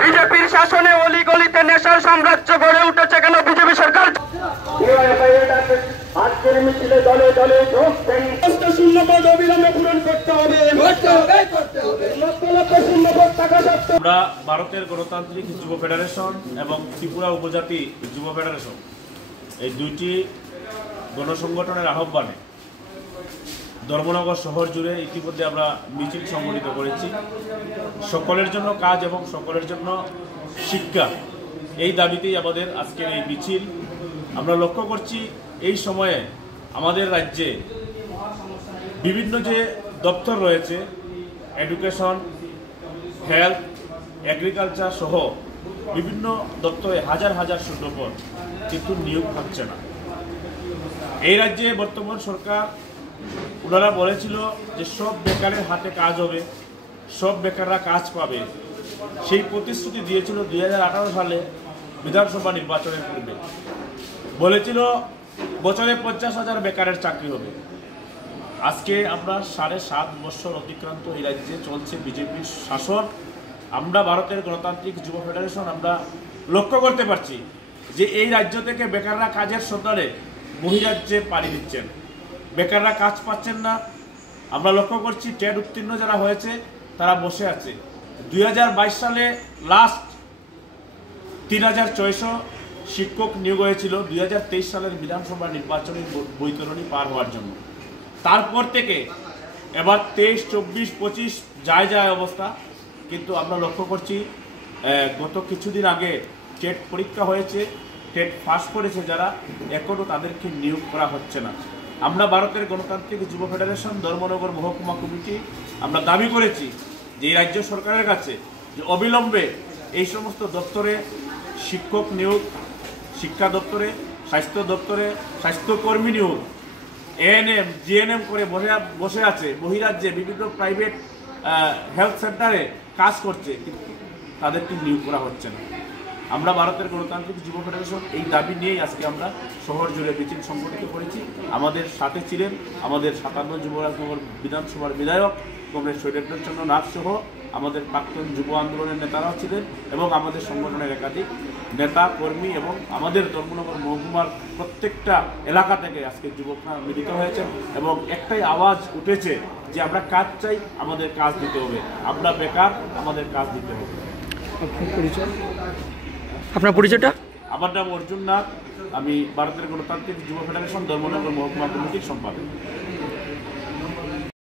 বিজেপির শাসনে অলিগলিতে নেশার সাম্রাজ্য গড়ে উঠেছে কেন বিজেপি সরকার? আজকের মিছিলে দলে দলে শূন্যপদ অবিলম্বে পূরণ করতে হবে। আমরা ভারতের গণতান্ত্রিক যুব ফেডারেশন এবং ত্রিপুরা উপজাতি যুব ফেডারেশন এই দুইটি গণসংগঠনের আহ্বানে ধর্মনগর শহর জুড়ে ইতিমধ্যে আমরা মিছিল সংগঠিত করেছি। সকলের জন্য কাজ এবং সকলের জন্য শিক্ষা, এই দাবিতেই আমাদের আজকের এই মিছিল। আমরা লক্ষ্য করছি এই সময়ে আমাদের রাজ্যে বিভিন্ন যে দপ্তর রয়েছে, এডুকেশন, হেলথ, এগ্রিকালচার সহ বিভিন্ন দপ্তরে হাজার হাজার শূন্যপদ, কিন্তু নিয়োগ হচ্ছে না। এই রাজ্যে বর্তমান সরকার ওনারা বলেছিল যে সব বেকারের হাতে কাজ হবে, সব বেকাররা কাজ পাবে। সেই প্রতিশ্রুতি দিয়েছিল 2018 সালে বিধানসভা নির্বাচনের পূর্বে। বলেছিল বছরে 50,000 বেকারের চাকরি হবে। আজকে আমরা 7.5 বছর অতিক্রান্ত এই রাজ্যে চলছে বিজেপির শাসন। আমরা ভারতের গণতান্ত্রিক যুব ফেডারেশন আমরা লক্ষ্য করতে পারছি যে এই রাজ্য থেকে বেকাররা কাজের সন্ধানে বহিরাজ্যে পাড়ি দিচ্ছেন, বেকাররা কাজ পাচ্ছেন না। আমরা লক্ষ্য করছি টেট উত্তীর্ণ যারা হয়েছে তারা বসে আছে। 2022 সালে লাস্ট 3600 শিক্ষক নিয়োগ হয়েছিল 2023 সালের বিধানসভা নির্বাচনী বৈতরণী পার হওয়ার জন্য। তারপর থেকে এবার 23, 24, 25 যায় অবস্থা। কিন্তু আমরা লক্ষ্য করছি গত কিছুদিন আগে টেট পরীক্ষা হয়েছে, টেট পাস করেছে যারা, এখনও তাদেরকে নিয়োগ করা হচ্ছে না। আমরা ভারতের গণতান্ত্রিক যুব ফেডারেশন ধর্মনগর মহকুমা কমিটি আমরা দাবি করেছি যে এই রাজ্য সরকারের কাছে যে অবিলম্বে এই সমস্ত দপ্তরে শিক্ষক নিয়োগ, শিক্ষা দপ্তরে, স্বাস্থ্য দপ্তরে স্বাস্থ্যকর্মী নিয়োগ, এএনএম, জিএনএম করে বসে আছে বহিরাজ্যে বিভিন্ন প্রাইভেট হেলথ সেন্টারে কাজ করছে, কিন্তু তাদেরকে নিয়োগ করা হচ্ছে না। আমরা ভারতের গণতান্ত্রিক যুব ফেডারেশন এই দাবি নিয়েই আজকে আমরা শহর জুড়ে মিছিল সংগঠিত করেছি। আমাদের সাথে ছিলেন আমাদের 57 যুবরাজনগর বিধানসভার বিধায়ক কমরেড শৈলেন্দ্রচন্দ্র নাথ সহ আমাদের প্রাক্তন যুব আন্দোলনের নেতারাও ছিলেন এবং আমাদের সংগঠনের একাধিক নেতা কর্মী এবং আমাদের ধর্মনগর মহকুমার প্রত্যেকটা এলাকা থেকে আজকে যুবকরা মিলিত হয়েছেন এবং একটাই আওয়াজ উঠেছে যে আমরা কাজ চাই, আমাদের কাজ দিতে হবে, আমরা বেকার, আমাদের কাজ দিতে হবে। আপনার পরিচয়টা? আমার নাম অর্জুন নাথ, আমি ভারতের গণতান্ত্রিক যুব ফেডারেশন ধর্মনগর মহকুমা কমিটির সম্পাদক।